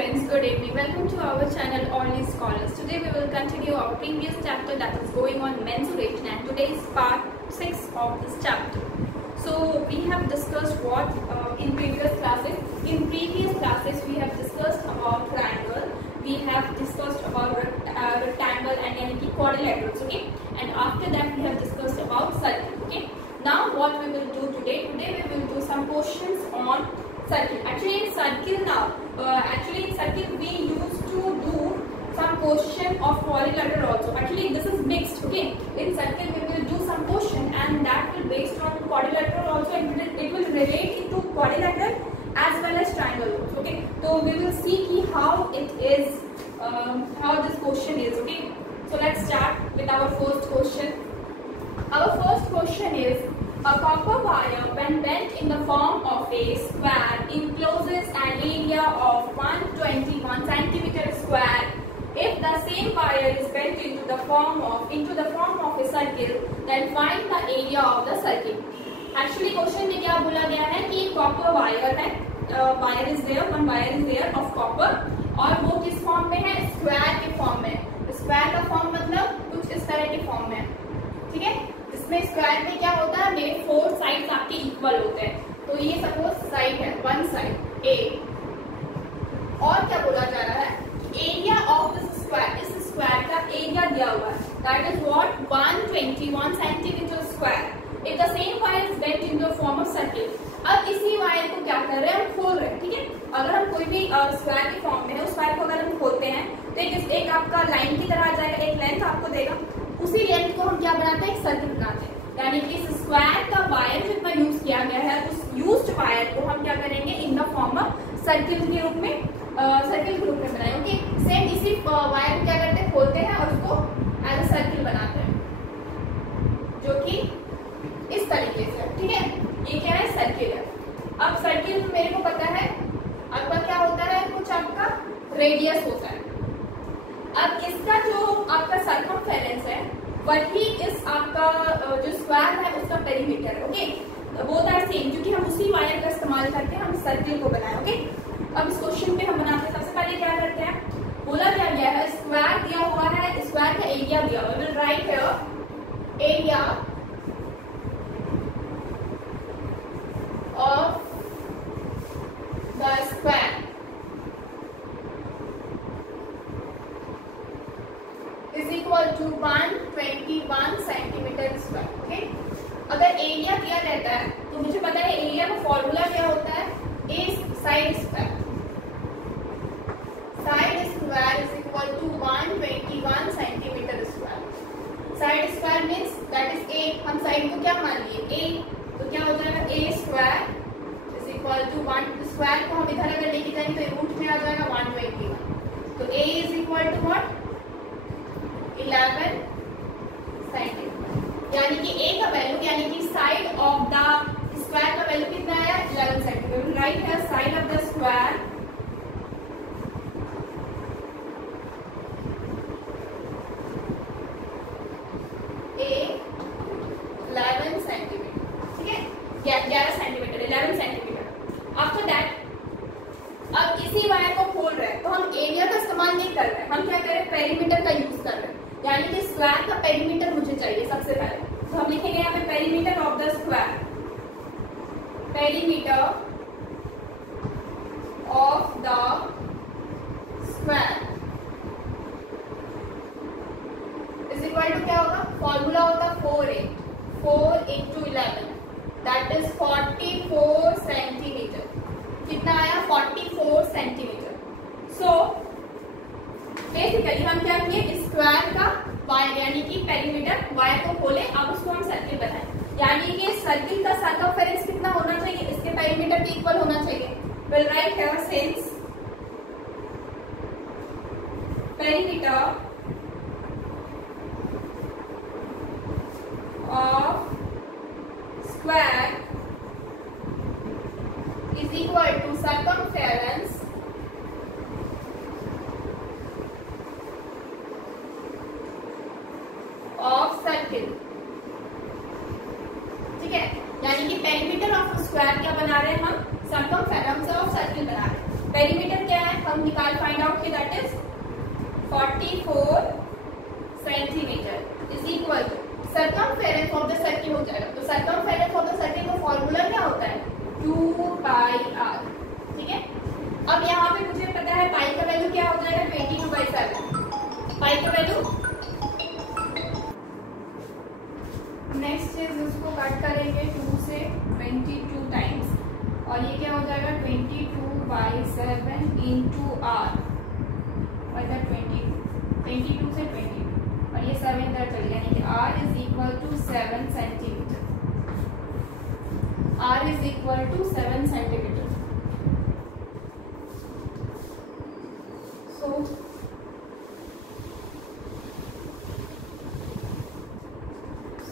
friends, good evening. Welcome to our channel Only Scholars. Today we will continue our previous chapter that is going on mensuration, and today is part 6 of this chapter. So we have discussed what in previous classes. In previous classes we have discussed about triangle, we have discussed about rectangle and any quadrilaterals, okay? And after that we have discussed about circle, okay? Now what we will do today we will do some questions on circle. Actually in circle we used to do some question of quadrilateral also. Actually this is mixed, okay? In circle we will do some question and that will based on quadrilateral also, and it will relate into quadrilateral as well as triangle also, okay? So we will see how it is, how this question is, okay? So let's start with our first question. Our first question is, a copper wire when bent in the form of a square encloses an area of 121 centimeter square. If the same wire is bent into the form of a circle, then find the area of the circle. Actually question में क्या बोला गया है कि copper wire है, wire is there, one wire is there of copper, और वो किस फॉर्म में है? स्क्वायर के फॉर्म में. स्क्वायर का फॉर्म मतलब कुछ इस तरह के फॉर्म में, ठीक है? इसमें स्क्वायर में क्या होता है, मेरे 4 साइड्स आपके इक्वल होते हैं. तो ये सपोज साइड है, वन साइड ए, और क्या बोला जा रहा है? एरिया ऑफ दिस स्क्वायर, इस स्क्वायर का एरिया दिया हुआ है, that is what 121 centimetre square. If the same wire is bent in the form of circle. अब इसी वायर को क्या कर रहे हैं, हम खोल रहे हैं, ठीक है? अगर हम कोई भी स्क्वायर के फॉर्म में है, उस वायर को अगर हम खोलते हैं तो एक आपका लाइन की तरह आ जाएगा, एक लेंथ आपको देगा. उसी लेंथ को हम क्या बनाते हैं, एक सर्किल बनाते हैं. यानी कि इस स्क्वायर का वायर जितना यूज किया गया है, उस यूज्ड वायर को हम क्या करेंगे, in the form of circle के रूप में, सर्किल के रूप में बनाएंगे. सेम इसी वायर को क्या करते हैं, खोलते हैं और उसको एज अ सर्किल बनाते हैं, जो कि इस तरीके से, ठीक है? ये क्या है, सर्किल है. अब सर्किल मेरे को पता है आपका क्या होता है, कुछ आपका रेडियस होता है. अब इसका जो आपका सर्कमफेरेंस है वही इस आपका जो स्क्वायर है उसका पेरीमीटर है, ओके? बोथ आर सेम, क्योंकि हम उसी वायर का इस्तेमाल करके हम सर्किल को बनाए, ओके? अब इस क्वेश्चन पे हम बनाते हैं. सबसे पहले क्या करते हैं, बोला क्या गया है, स्क्वायर दिया हुआ है, स्क्वायर का एरिया दिया हुआ है. Will write here area of the square is equal to 121 centimetre square, okay? अगर एरिया दिया रहता है तो मुझे पता है एरिया का फॉर्मूला क्या होता है, A side square. Side square is equal to 121 centimetre square. Side square means that is A. हम साइड को क्या मान लिए, ए, तो क्या हो जाएगा, A square is equal to 1. Square को हम इधर अगर लेके जाएंगे तो रूट में आ जाएगा 121. तो A is equal to what, 11 centimetre. यानी कि ए का वैल्यू, यानी कि साइड ऑफ द स्क्वायर का वैल्यू कितना आया, 11 सेंटीमीटर. राइट है side of the square A 11 centimetre, ठीक है? 11 सेंटीमीटर, 11 सेंटीमीटर. आफ्टर दैट अब इसी वायर को खोल रहे हैं तो हम एरिया का इस्तेमाल नहीं कर रहे हैं, हम क्या कर रहे हैं, पेरीमीटर का यूज कर रहे हैं. यानी कि स्क्वायर का पेरीमीटर मुझे चाहिए सबसे पहले, तो हम लिखेंगे यहाँ पे perimeter of the square. Perimeter of the square is equal to क्या होगा, फॉर्मूला होगा 4 into 11, दैट इज 44 सेंटीमीटर. कितना आया, 44 सेंटीमीटर. सो बेसिकली हम क्या किए, स्क्वायर का वायर यानी कि पेरीमीटर वायर को खोले, अब उसको हम सर्किल बनाए. यानी कि सर्किल का सर्कमफेरेंस कितना होना चाहिए, इसके पेरीमीटर के इक्वल होना चाहिए. Will write here since perimeter of square is equal to circumference of circle, ठीक है? यानी कि पेरीमीटर ऑफ स्क्वायर क्या बना रहे हैं हम, सर्कमफेरेंस ऑफ सर्किल बना रहे हैं. पेरीमीटर क्या है, हम हम निकाल फाइंड आउट कि दैट इज 44 centimetre is equal to circumference of the circle हो जाएगा। तो सर्कमफेरेंस ऑफ द सर्किल का फॉर्मूला क्या होता है 2πr। ठीक है, अब यहाँ पे मुझे पता है पाई का वैल्यू क्या हो जाएगा 22/7। पाई का वैल्यू नेक्स्ट चीज उसको कट करेंगे 2 से 22 टाइम्स और ये क्या हो जाएगा 22/7 इंटू आर मतलब 22 से 22 और ये 7 इधर चल गया, यानी कि r is equal to 7 centimetre. r is equal to 7 centimetre.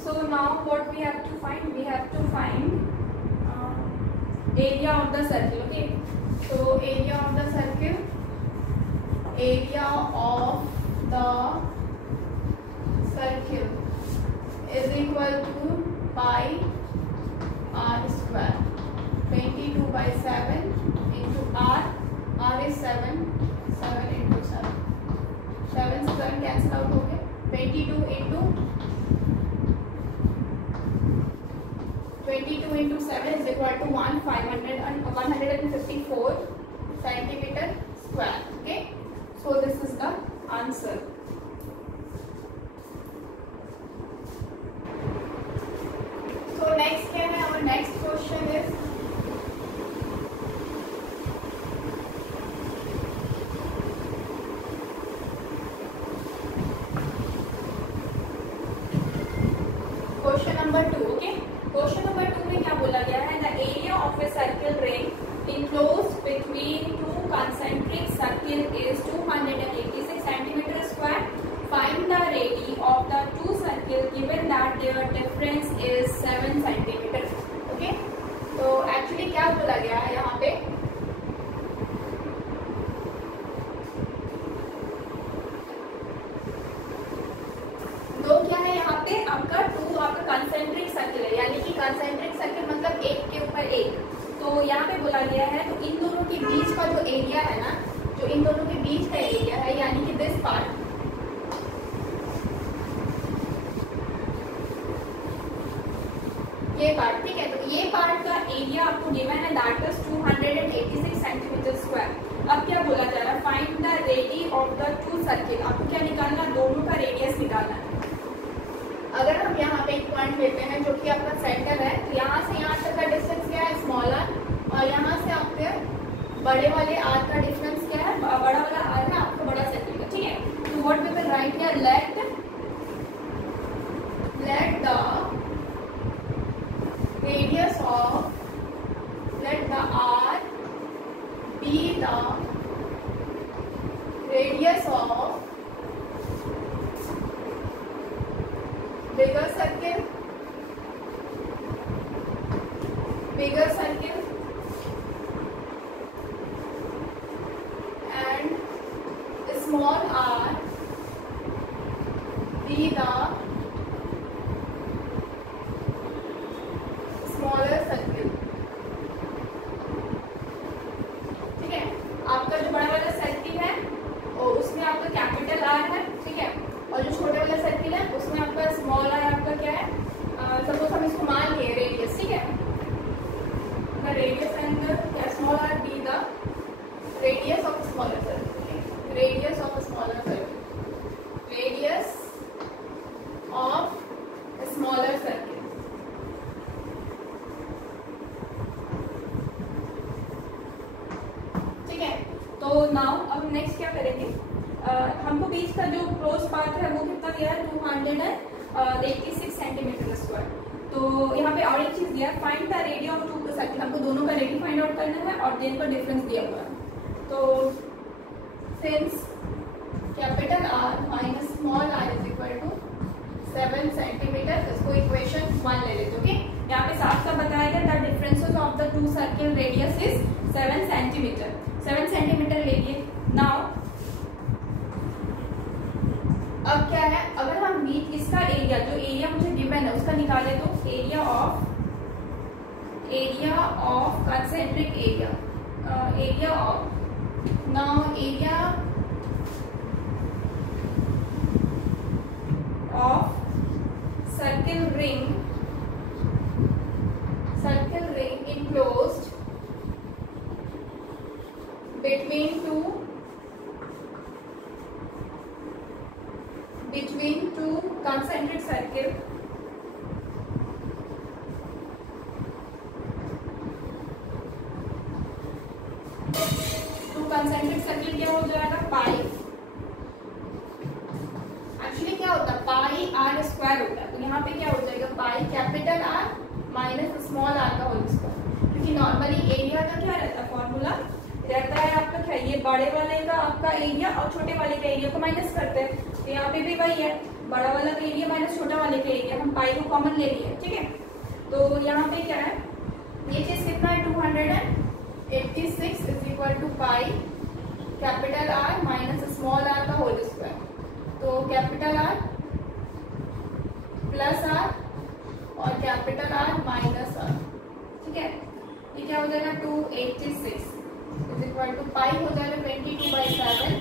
So now what we have to find? We have to find area of the circle. Okay. So area of the circle. Area of the circle is equal to pi r square 22/7 into r. R is 7 into 7 7 से 7 cancel out हो गए 22 into 7 is equal to 154 centimeter square. Okay, so this is the answer. So next क्या है, our next question is question number 2. Okay, question number 2 में क्या बोला गया है, the area of a circle ring enclosed between two concentric circles is 286 centimeter square. Find the radii of the two circles given that their difference is 7 centimeter. Okay, तो actually क्या बोला गया है यहाँ पे, तो क्या है यहाँ पे आपका कंसेंट्रिक सर्किल है, यानी कि कंसेंट्रिक सर्किल मतलब एक के ऊपर एक। तो यहाँ पे बोला गया है तो इन दोनों के बीच का जो एरिया है ना, जो इन दोनों के बीच का एरिया है यानी कि दिस पार्ट, ये पार्ट, ठीक है, तो ये पार्ट का एरिया आपको गिवन है दैट इज 286 सेंटीमीटर स्क्वायर। अब क्या बोला जा रहा है, find the ready of the two circle. आपको क्या निकालना, दोनों का रेडियस निकालना है। अगर हम यहाँ पे एक पॉइंट लेते हैं जो कि आपका सेंटर है, तो यहाँ से यहाँ तक का डिस्टेंस क्या है स्मॉलर, और यहाँ से आपके बड़े वाले आर का डिफरेंस क्या है, बड़ा वाला आर है आपका बड़ा सर्किल का। ठीक है, तो what we will write here, let radius of, let the r be the radius of bigger circle and small r be the smaller circle. ठीक है, आपका जो बड़ा वाला सर्किल है और उसमें आपका कैपिटल आर है, ठीक है, और जो छोटे वाला सर्किल है उसमें आपका स्मॉल आर आपका क्या है, सपोज हम इसको मान लिए रेडियस। ठीक है, रेडियस एंड क्या small R be the radius of smaller circle, radius of smaller circle, radius of smaller circle. तो नाउ अब नेक्स्ट क्या करेंगे, हमको बीच का जो क्लोज पार्ट है वो कितना दिया है 286 सेंटीमीटर स्क्वायर। तो यहाँ पे और एक चीज दिया है, find the radius of two circle. हमको दोनों का रेडियस फाइंड आउट करना है और देन का डिफरेंस दिया हुआ है। तो since capital R minus small R is equal to 7 centimetre, इसको इक्वेशन 1 ले लेते। ओके, यहाँ पे साफ साफ बताया गया the differences of the two circle radius is 7 centimetre. 7 centimetre ले लिए। नाउ अब क्या है, अगर हम बीच इसका एरिया, जो एरिया मुझे गिवन है उसका निकाले, तो area of concentric area, area of Now area of circle ring enclosed between two concentric circle क्या हो जाएगा पाई। एक्चुअली क्या होता है पाई आर स्क्वायर होता है, तो यहाँ पे क्या हो जाएगा pi capital R minus small R का होल स्क्वायर। क्योंकि नॉर्मली एरिया का क्या रहता है फॉर्मूला रहता है आपका क्या, ये बड़े वाले का आपका एरिया और छोटे वाले का एरिया को माइनस करते हैं, तो यहाँ पे भी वही है, बड़ा वाला का एरिया माइनस छोटा वाले का एरिया, हम पाई को कॉमन ले लिए, ठीक है। तो यहाँ पे क्या है, ये चीज कितना है 286 is equal to pi capital R minus small R का होल स्क्वायर। तो कैपिटल आर प्लस आर और कैपिटल आर माइनस आर, ठीक है। ये क्या हो जाएगा 286 इज इक्वल टू पाई हो जाएगा 22/7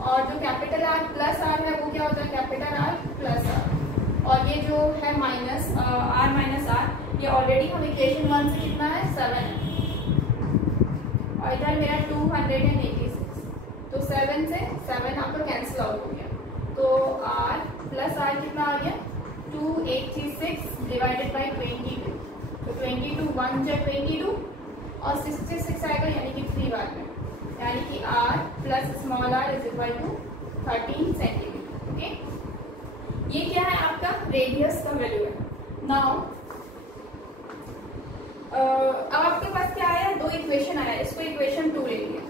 और जो कैपिटल आर प्लस आर है वो क्या होता है कैपिटल आर प्लस आर, और ये जो है माइनस आर माइनस आर, ये ऑलरेडी हम इक्वेशन 1 से कितना है 7 है, और इधर मेरा 286, तो 7 से 7 आपका कैंसिल आउट हो गया, तो आर प्लस आर कितना आ गया 286 डिवाइडेड बाई 22, तो 22 1 जा 22 और 66 आएगा यानी कि 3 बार में, यानी कि r plus small r is equal to 13 centimetre. Okay, ये क्या है आपका रेडियस का वैल्यू है। नाउ अब आपके पास क्या आया, दो इक्वेशन आया, इसको इक्वेशन 2 ले लिया,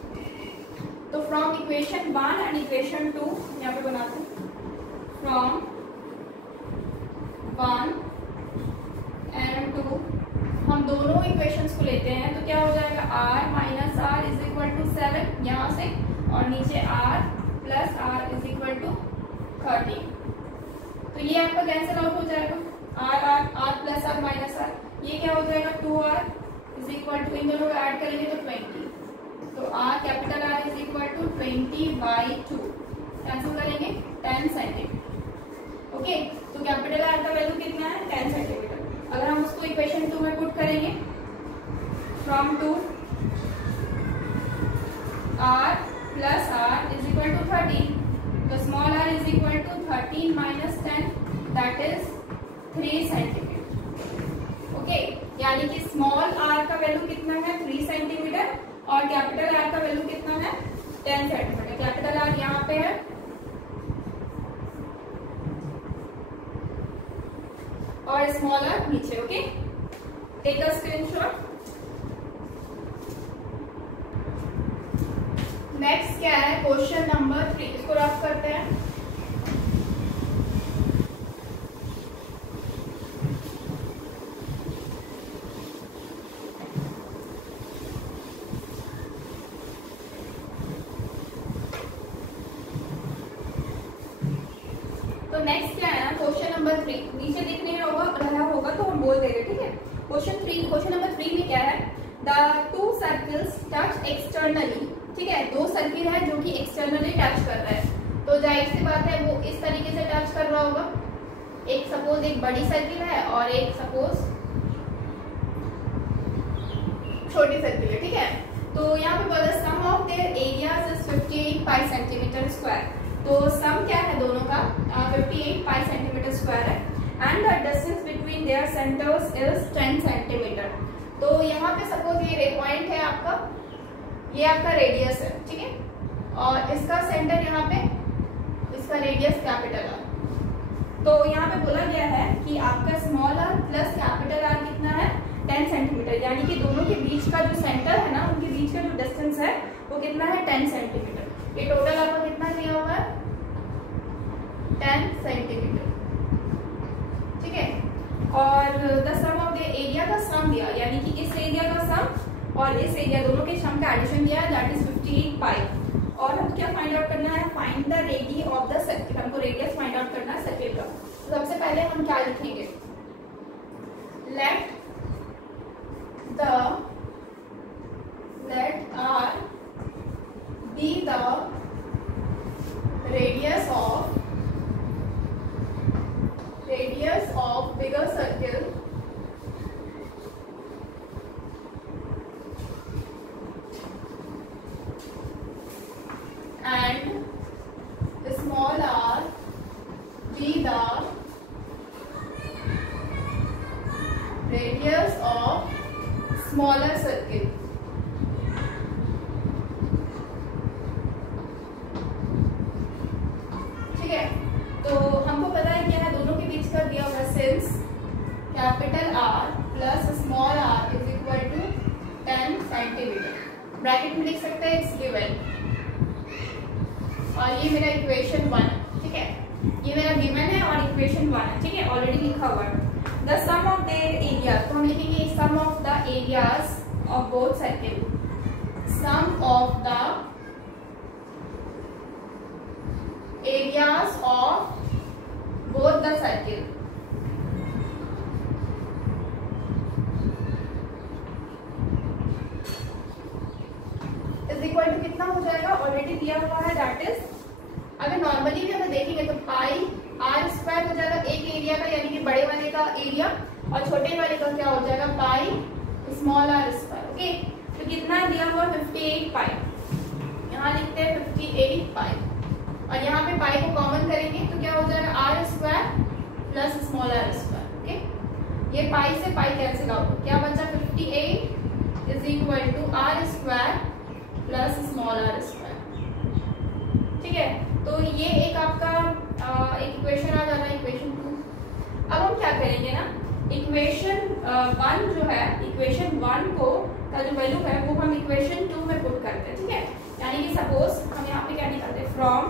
तो फ्रॉम इक्वेशन 1 एंड इक्वेशन 2 यहाँ पे बनाते हैं, फ्रॉम 1 एंड 2 हम दोनों इक्वेशंस को लेते हैं, तो क्या हो जाएगा r minus R is equal to 7 यहाँ से, और नीचे r plus R is equal to 13, तो ये आपका कैंसिल आउट हो जाएगा, r plus R minus R, ये क्या हो जाएगा 2r इज इक्वल टू, इन दोनों को ऐड करेंगे तो 20, तो r capital R is equal to 20/2, cancel करेंगे 10 सेंटीमीटर। ओके, तो कैपिटल R का वैल्यू कितना है 10 सेंटीमीटर। अगर हम उसको इक्वेशन 2 में पुट करेंगे, from 2 r plus R is equal to 13, तो small r is equal to 13 minus 10 that is 3 centimetre. Okay, यानी कि स्मॉल r का वैल्यू कितना है 3 सेंटीमीटर और कैपिटल R का वैल्यू कितना है 10 सेंटीमीटर। कैपिटल R यहाँ पे है और स्मॉल r नीचे। Okay, take a screenshot. Next क्या है क्वेश्चन नंबर 3, इसको रफ करते हैं। तो नेक्स्ट क्या है ना क्वेश्चन नंबर 3, नीचे दिखने में रहा होगा तो हम बोल देंगे, ठीक है। क्वेश्चन नंबर 3 में क्या है, the two circles touch externally, ठीक है, दो सर्किल है जो कि एक्सटर्नली टच कर रहा है, तो जाहिर सी बात है वो इस तरीके से टच कर रहा होगा, एक सपोज एक बड़ी सर्किल है और एक सपोज छोटी सर्किल है, ठीक है। तो यहाँ पे बोला sum of their areas is 58 pi centimetre square, तो सम क्या है दोनों का 58 पाई सेंटीमीटर स्क्वायर है, and the distance between their centres is 10 centimetre. तो यहाँ पे सपोज ये पॉइंट है आपका, ये आपका रेडियस है, ठीक है, और इसका सेंटर यहाँ पे, इसका रेडियस कैपिटल आर। तो यहाँ पे बोला गया है कि आपका small R plus capital R कितना है 10 सेंटीमीटर, यानी कि दोनों के बीच का जो सेंटर है ना, उनके बीच का जो डिस्टेंस है वो कितना है 10 सेंटीमीटर। ये टोटल आपका कितना दिया हुआ है 10 सेंटीमीटर, ठीक है। और the sum of the area का सम दिया, यानी कि इस एरिया का सम और इस एरिया दोनों के सम का एडिशन दिया है, दैट इज 58 पाई। और हम क्या फाइंड आउट करना है, find the radius of the circle, हमको रेडियस फाइंड आउट करना है सर्किल का। तो सबसे पहले हम क्या लिखेंगे, लेट R स्मॉलर सर्किल। ठीक है, तो हमको पता है क्या है, दोनों के बीच का दिया हुआ since capital R plus small r is equal to 10 centimetre. Bracket में लिख सकते हैं इट्स गिवन, और ये मेरा इक्वेशन 1। ठीक है, ये मेरा गिवन है और इक्वेशन 1 है। ठीक है, ऑलरेडी लिखा हुआ है। The sum of their area, तो हम लिखेंगे sum of the areas of both circle. Sum of the areas of both the circle is equal to कितना हो जाएगा, ऑलरेडी दिया हुआ है, दैट इज, अगर नॉर्मली भी हम देखेंगे तो पाई आर स्क्वायर हो जाएगा एक एरिया का, यानी कि बड़े वाले का एरिया, और छोटे वाले का क्या हो जाएगा, pi small R square. Okay, तो कितना दिया हुआ 58 पाई, यहाँ लिखते हैं 58 पाई, और यहाँ पे पाई को कॉमन करेंगे तो क्या हो जाएगा, R square plus small R square. Okay, ये पाई से पाई कैंसिल आउट, क्या बचा, 58 is equal to R square plus small R square. ठीक है, तो ये एक आपका एक इक्वेशन आ जाना, इक्वेशन 2। अब हम क्या करेंगे ना, इक्वेशन 1 जो है, इक्वेशन 1 को का जो वैल्यू है वो हम इक्वेशन 2 में पुट करते हैं। ठीक है, यानी कि सपोज हम यहाँ पे क्या निकालते हैं, फ्रॉम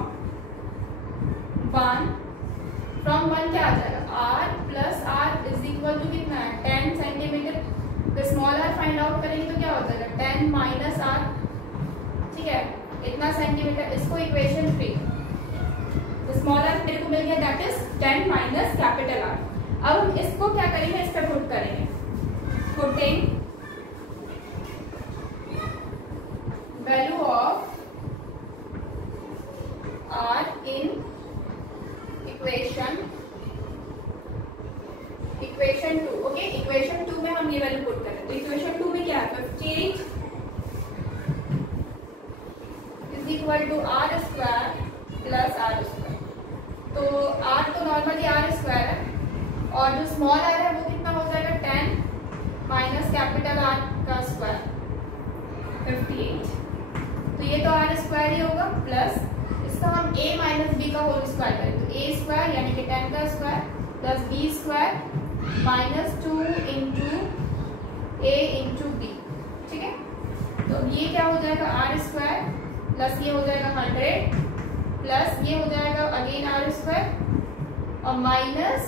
1 क्या आ जाएगा, r plus r is equal to कितना है, 10 सेंटीमीटर। तो स्मॉल r फाइंड आउट करेंगे तो क्या हो जाएगा, 10 माइनस r। ठीक है, इतना सेंटीमीटर, इसको इक्वेशन 3, तो स्मॉल r मेरे को मिल गया, that is 10 minus capital R। अब हम इसको क्या करेंगे, इस पे पुट करेंगे, putting value of R in equation 2। Okay, equation 2 में हम ये वैल्यू पुट करें, तो इक्वेशन 2 में क्या है, 58 is equal to R square plus R square. तो r तो नॉर्मली आर स्क्वायर है, और जो स्मॉल r है वो कितना हो जाएगा, 10 माइनस कैपिटल R का स्क्वायर 58। तो ये तो आर स्क्वायर ही होगा, प्लस इसका हम a माइनस बी का होल स्क्वायर करें तो a स्क्वायर यानी कि 10 का square plus b square minus 2 into a into B. ठीक है, तो ये क्या हो जाएगा, आर स्क्वायर प्लस ये हो जाएगा 100 प्लस ये हो जाएगा अगेन आर स्क्वायर और माइनस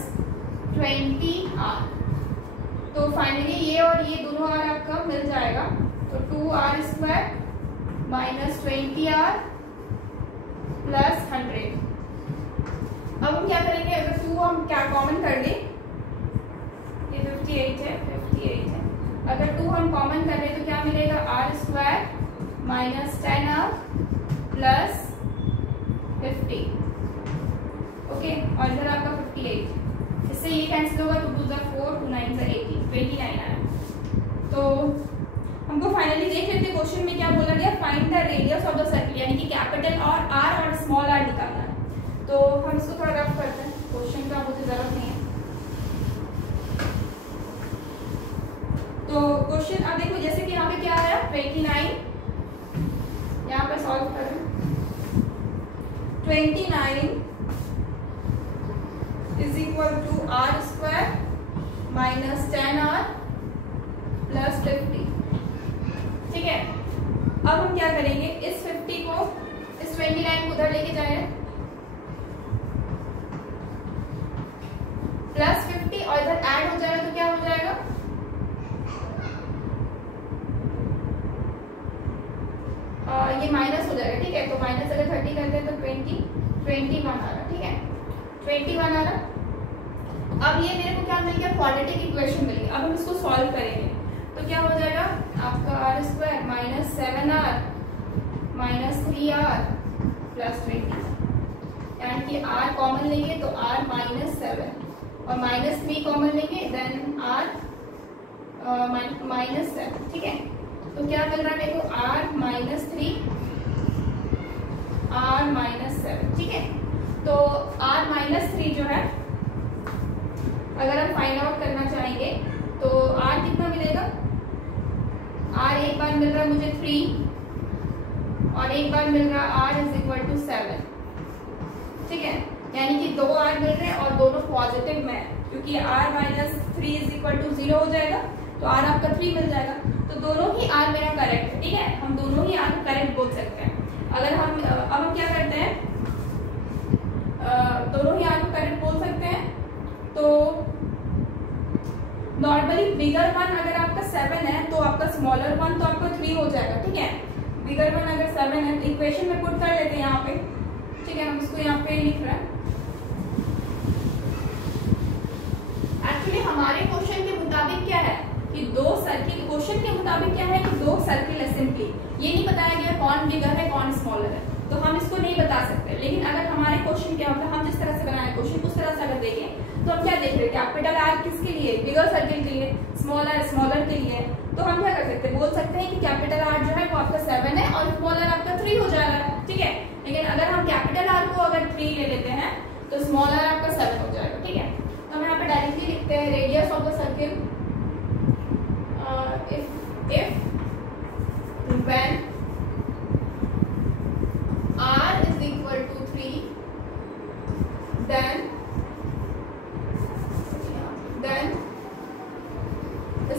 20r। तो फाइनली ये और ये दोनों आर आपका मिल जाएगा, तो 2r square minus 20r plus 100। अब हम क्या करेंगे, अगर 2 हम क्या कॉमन कर दें, ये 58 है, अगर 2 हम कॉमन कर लें तो क्या मिलेगा, R square minus 10r plus 50। Okay, और इधर आपका 58, इससे ये कैंसिल होगा, 2 2 4 2 9 18 29 आया। तो हमको फाइनली देख लेते हैं क्वेश्चन में क्या बोला गया, find the radius of the circle, यानी कि कैपिटल और आर और स्मॉल आर निकालना है। तो हम इसको थोड़ा रफ करते हैं, क्वेश्चन का मुझे जरूरत नहीं है। तो क्वेश्चन अब देखो, जैसे कि यहाँ पे क्या आया, 29, यहाँ पे सॉल्व करें, 29 is equal to R square minus 10r plus 50। ठीक है, अब हम क्या करेंगे, इस 50 को, इस 29 को उधर लेके जाए, प्लस 50 और इधर ऐड हो जाएगा तो क्या हो जाएगा, ये माइनस हो जाएगा। ठीक है, तो माइनस अगर 30 करते हैं तो 21 आ रहा। ठीक है, 21 आ रहा। अब ये मेरे को क्या मिल गया, क्वाड्रेटिक इक्वेशन मिल गया। अब हम इसको सॉल्व करेंगे तो क्या हो जाएगा, आपका R square minus 7r minus 3r plus 20, यानी कि r कॉमन लेंगे तो r माइनस 7 और माइनस 3 कॉमन लेंगे देन r माइनस 7। ठीक है, तो क्या मिल रहा है मेरे को, r माइनस 3 r माइनस 7। ठीक है, तो r माइनस 3 जो है अगर हम फाइंड आउट करना चाहेंगे तो r कितना मिलेगा, मिल रहा है मुझे 3 और एक बार मिल रहा है r इज इक्वल टू 7, ठीक है। यानी कि 2 r मिल रहे हैं और दोनों पॉजिटिव में है, क्योंकि r minus 3 is equal to 0 हो जाएगा तो r आपका 3 मिल जाएगा। तो दोनों ही r मेरा करेक्ट है, ठीक है, हम दोनों ही r करेक्ट बोल सकते हैं। अगर हम अब हम क्या करते हैं, दोनों ही r को करेक्ट बोल सकते हैं। तो नॉर्मली बिगर वन अगर आपका 7 है तो आपका स्मॉलर वन तो आपका 3 हो जाएगा, ठीक है। बिगर वन अगर 7 है तो इक्वेशन में पुट कर लेते हैं यहाँ पे, ठीक है, हम इसको यहाँ पे लिख रहे हैं। एक्चुअली हमारे क्वेश्चन के मुताबिक क्या है कि दो सर्किल, क्वेश्चन के मुताबिक क्या है कि 2 सर्किल सिंपली, ये नहीं बताया गया कौन बिगर है कौन स्मॉलर है, तो हम इसको नहीं बता सकते। लेकिन अगर हमारे क्वेश्चन क्या होता है, हम जिस तरह से बनाए क्वेश्चन उस तरह से अगर देखें तो हम क्या देख रहे हैं, कैपिटल आर किसके लिए, बिगर सर्किल के लिए, स्मॉलर के लिए। तो हम क्या कर सकते हैं, बोल सकते हैं कि कैपिटल आर जो है वो आपका 7 है और स्मॉलर आपका 3 हो जा रहा है, ठीक है। लेकिन अगर हम कैपिटल आर को अगर 3 ले लेते हैं तो स्मॉलर आपका 7 हो जाएगा, ठीक है। तो हम यहाँ पे डायरेक्टली लिखते हैं radius of the circle, if when r is equal to 3 then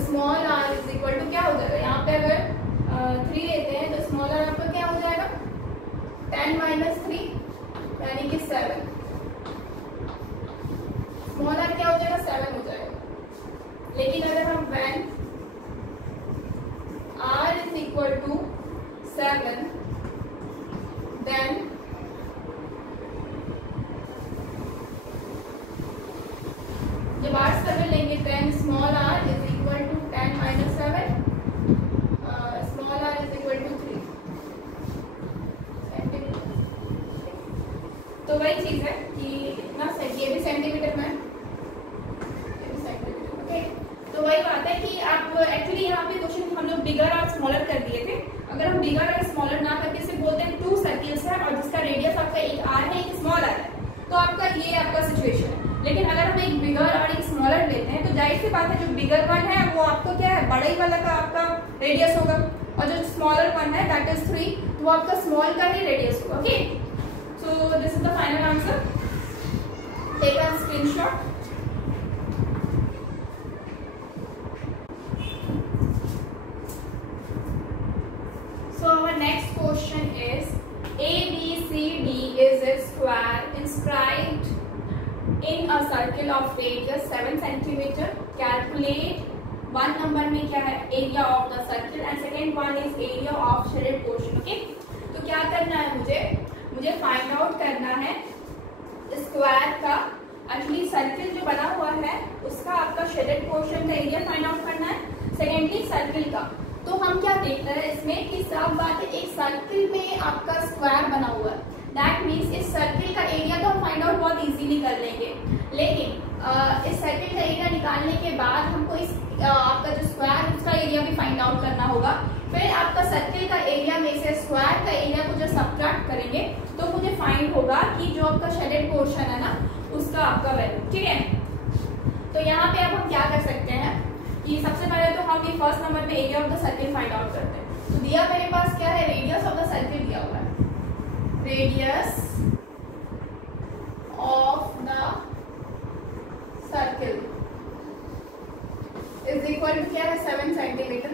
small r is equal to क्या हो जाएगा, यहाँ पे अगर 3 लेते हैं तो स्मॉल r आपका क्या हो जाएगा 10 माइनस 3 यानी कि 7, स्मॉल r क्या हो जाएगा 7 हो जाएगा। लेकिन अगर हम when r is equal to 7 then जब r 7 लेंगे then small r is equal to 10 minus 7, small r is equal to 3 centimetre. तो वही चीज है कि इतना ये भी सेंटीमीटर में, ओके। तो वही बात है कि आप एक्चुअली यहाँ पे क्वेश्चन हम लोग बिगर और स्मॉलर कर दिए थे। अगर हम बिगर और स्मॉलर ना करके सिर्फ बोलते हैं 2 सर्किल्स है और जिसका रेडियस आपका एक r है एक स्मॉल r है, तो आपका ये आपका सिचुएशन है। लेकिन अगर हम एक बिगर और एक स्मॉलर लेते हैं तो जाहिर सी बात है जो बिगर वन है वो आपको क्या है, बड़ा ही वाला का आपका रेडियस होगा, और जो स्मॉलर वन है दैट इज 3 तो वो आपका स्मॉल का ही रेडियस होगा, okay. So this is the final answer, take a screenshot. So our next question is ABCD is a square inscribed in a circle of radius 7 centimeter. Calculate one number में क्या है area of the circle and second one is area of shaded portion. Okay? तो क्या करना है मुझे find out करना है स्क्वायर का, एक्चुअली सर्किल जो बना हुआ है उसका आपका शेडेड पोर्शन का एरिया फाइंड आउट करना है। सेकेंडली सर्किल का, तो हम क्या देख रहे हैं इसमें कि साफ बात है एक सर्किल में आपका स्क्वायर बना हुआ है, दैट मीन्स इस सर्किल का एरिया तो हम फाइंड आउट बहुत इजीली कर लेंगे। लेकिन इस सर्किल का एरिया निकालने के बाद हमको इस आपका जो स्क्वायर उसका एरिया भी फाइंड आउट करना होगा। फिर आपका सर्किल का एरिया में से स्क्वायर का एरिया को जब सब्ट्रैक्ट करेंगे तो मुझे फाइंड होगा कि जो आपका शेडेड पोर्शन है ना उसका आपका वैल्यू, ठीक है। तो यहाँ पे अब हम क्या कर सकते हैं कि सबसे पहले तो हम ये फर्स्ट नंबर पे area of the circle find out करते हैं। तो दिया मेरे पास क्या है, रेडियस ऑफ द सर्किल दिया हुआ है, radius of the circle is equal to क्या है 7 centimetre.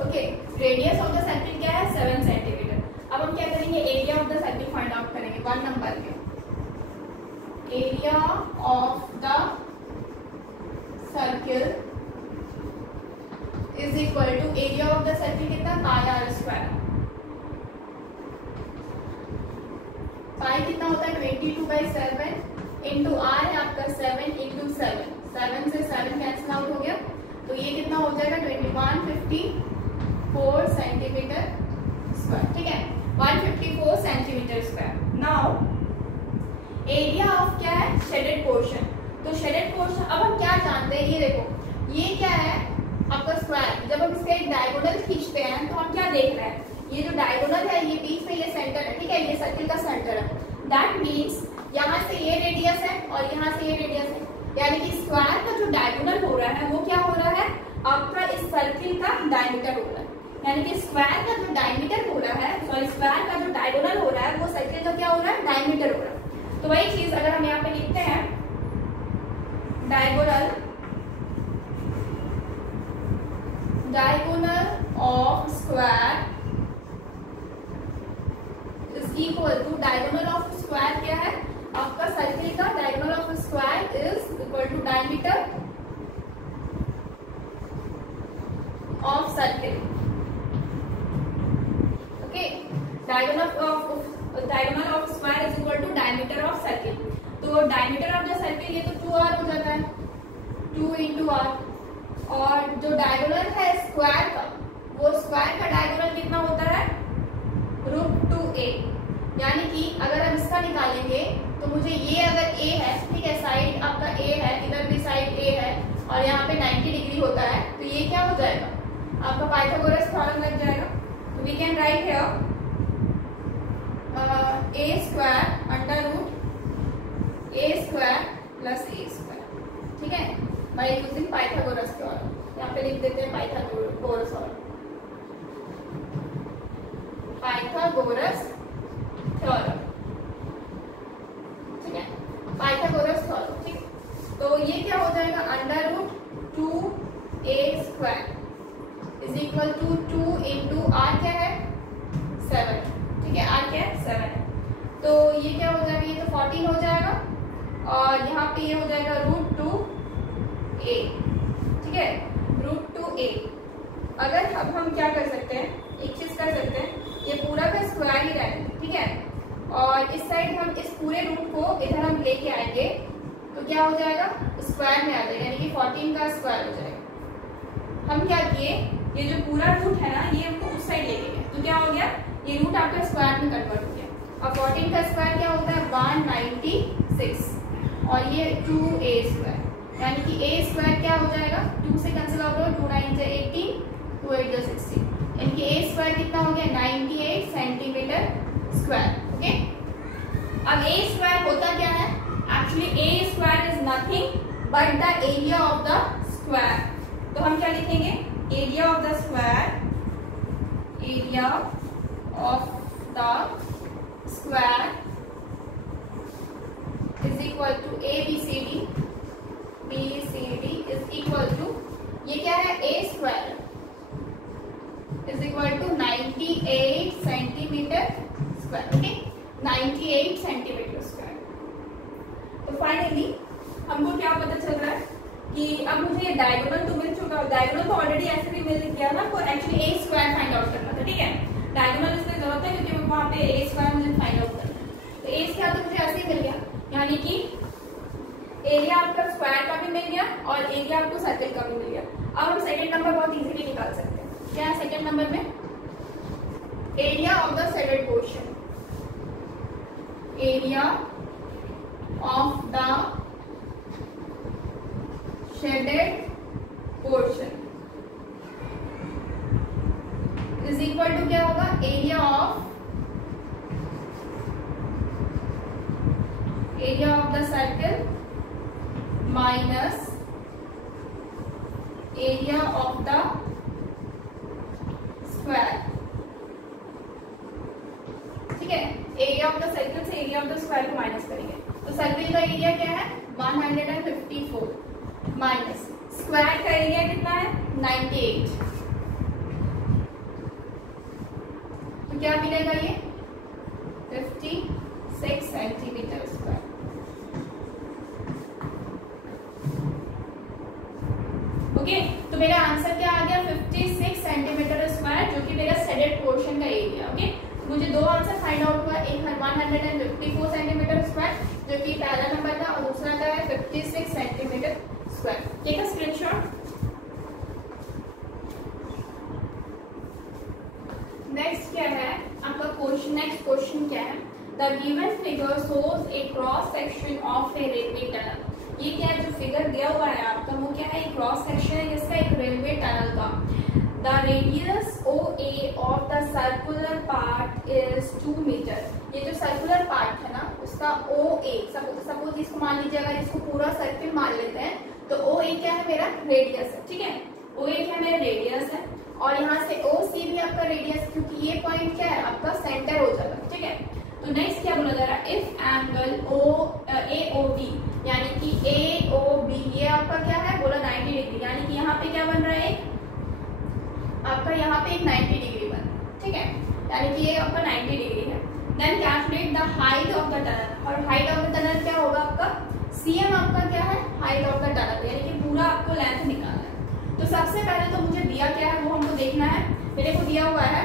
Okay, radius of the circle क्या है 7 सेंटीमीटर। अब हम क्या करेंगे, area of the circle find out करेंगे। 1 नंबर में area of the circle is equal to area of the circle कितना, पाई आर स्क्वायर। पाई कितना होता है 22/7 इंटू आर है आपका 7 इंटू 7, 7 से 7 कैंसिल आउट हो गया, तो ये कितना हो जाएगा 154 सेंटीमीटर स्क्वायर, ठीक है 154 centimetre square. Now area of क्या है, शेडेड पोर्शन। तो शेडेड पोर्शन अब हम क्या जानते हैं, ये देखो ये क्या है आपका स्क्वायर। जब हम इसका एक डायगोनल खींचते हैं तो हम क्या देख रहे हैं, ये जो डायगोनल है ये बीच में ये सेंटर है, ठीक है, ये सर्किल का सेंटर है। दैट मीन्स यहाँ से ये रेडियस है और यहाँ से ये रेडियस है, यानी कि स्क्वायर का जो डायगोनल हो रहा है वो क्या हो रहा है आपका इस सर्किल का डायमीटर हो रहा है, यानी कि स्क्वायर का जो डायमीटर हो रहा है, सॉरी स्क्वायर का जो डायगोनल हो रहा है वो सर्किल का क्या हो रहा है, डायमीटर हो रहा है। तो वही चीज अगर हम यहाँ पे लिखते हैं diagonal of square is equal to, diagonal of square क्या है आपका सर्किल का, diagonal of square is equal to diameter of circle. Okay, diagonal of square is equal to diameter of circle. तो डायमीटर ऑफ द सर्किल ये तो 2r हो जाता है, 2 into r, और जो डायगोनल है स्क्वायर का, वो स्क्वायर का डायगोनल कितना होता है, √2a। यानी कि अगर हम इसका निकालेंगे तो मुझे ये अगर a है, ठीक है, साइड आपका a है, इधर भी साइड a है और यहाँ पे 90 डिग्री होता है, तो ये क्या हो जाएगा आपका पाइथागोरस थ्योरम लग जाएगा। तो we can write here a square under root a square plus a square, ठीक है, बाय यूजिंग पाइथागोरस थ्योरम। यहाँ पे लिख देते हैं पाइथागोरस थ्योरम, ठीक है, पाइथागोरस थ्योरम, ठीक है। तो ये क्या हो जाएगा, under root 2a square is equal to 2 into r क्या है 7, ठीक है, r क्या है 7 है। तो ये क्या हो जाएगा, ये तो 14 हो जाएगा और यहाँ पे ये हो जाएगा √2a, ठीक है, √2a। अगर अब हम क्या कर सकते हैं, एक चीज कर सकते हैं, ये पूरा का स्क्वायर ही रहने दें, ठीक है, और इस साइड हम इस पूरे रूट को इधर हम लेके आएंगे तो क्या हो जाएगा, स्क्वायर में आ जाएगा, यानी कि 14 का स्क्वायर हो जाएगा। हम क्या किए, ये जो पूरा रूट है ना ये हमको उस साइड लेके गए, तो क्या हो गया, ये रूट आपका स्क्वायर में कन्वर्ट हो गया। अब 14 का स्क्वायर क्या होता है 196 और ये 2a स्क्वायर, यानी कि a स्क्वायर क्या हो जाएगा, 2 से कैंसिल आउट हो, 2 9 से 18, 2 8 जो 16, यानी कि a स्क्वायर कितना हो गया 98 सेंटीमीटर स्क्वायर। ओके, अब a स्क्वायर होता क्या है, actually a square is nothing but the area of the square. तो हम क्या लिखेंगे, area of the square, area of the square is equal to ABCD, BCD is equal to, ये क्या है a square is equal to 98 centimetre square, okay, 98 centimetre square. तो finally हमको क्या पता चल रहा है कि अब मुझे ये डायगोनल तो मिल चुका है, डायगोनल तो ऑलरेडी ऐसे भी मिल गया था, आपको actually a square find out करना था, ठीक है, डायगोनल इसलिए जरूरत है क्योंकि वहां पे a स्क्वायर मुझे फाइंड आउट करना है। तो a स्क्वायर तो मुझे ऐसे ही मिल गया, यानी कि एरिया आपका स्क्वायर का भी मिल गया और एरिया आपको सर्कल का भी मिल गया। अब हम सेकंड नंबर बहुत इजीली निकाल सकते हैं। क्या है सेकंड नंबर में, area of the shaded portion, area of the shaded portion is equal to क्या होगा, area of the circle minus area of the square, ठीक है, एरिया ऑफ द सर्कल से एरिया ऑफ द स्क्वायर को minus करेंगे। तो circle का area क्या है 154 माइनस स्क्वायर का एरिया कितना है 98, तो क्या मिलेगा ये 56 सेंटीमीटर स्क्वायर। ओके, तो मेरा आंसर क्या आ गया 56 सेंटीमीटर स्क्वायर, जो कि मेरा शेडेड पोर्शन का एरिया। ओके, मुझे दो आंसर फाइंड आउट हुआ, एक 154 सेंटीमीटर स्क्वायर जो कि पहला नंबर था और दूसरा का है 56 सेंटीमीटर स्क्वायर। ठीक है, स्क्रीनशॉट। नेक्स्ट क्या है आपका क्वेश्चन, नेक्स्ट क्वेश्चन क्या है, the given figure shows A cross section of A railway tunnel. ये क्या जो फिगर दिया हुआ है आपका वो क्या है, क्रॉस सेक्शन है जिसका एक रेलवे टनल का। The radius OA of the circular part is 2 metre. ये जो सर्कुलर पार्ट है ना उसका OA, सपोज इसको मान लीजिए, अगर इसको पूरा सर्किल मान लेते हैं तो OA क्या है मेरा रेडियस है, ठीक है। ओ ए क्या मेरा रेडियस है और यहाँ से ओ सी भी आपका रेडियस, क्योंकि ये पॉइंट क्या है आपका सेंटर हो जाएगा, ठीक है। तो नेक्स्ट क्या बोला जा रहा है, if angle A O B यानी कि ए ओ बी ये आपका क्या है बोला 90 डिग्री, यानी कि यहाँ पे क्या बन रहा है आपका यहाँ पे एक 90 डिग्री बन रहा है, ठीक है, यानी कि ये आपका 90 डिग्री है। Then calculate the height of the tunnel, और हाइट ऑफ द टनल क्या होगा आपका cm, आपका क्या है हाइट ऑफ द टनल, यानी कि पूरा आपको लेंथ निकालना है। तो सबसे पहले तो मुझे दिया क्या है वो हमको देखना है। मेरे को दिया हुआ है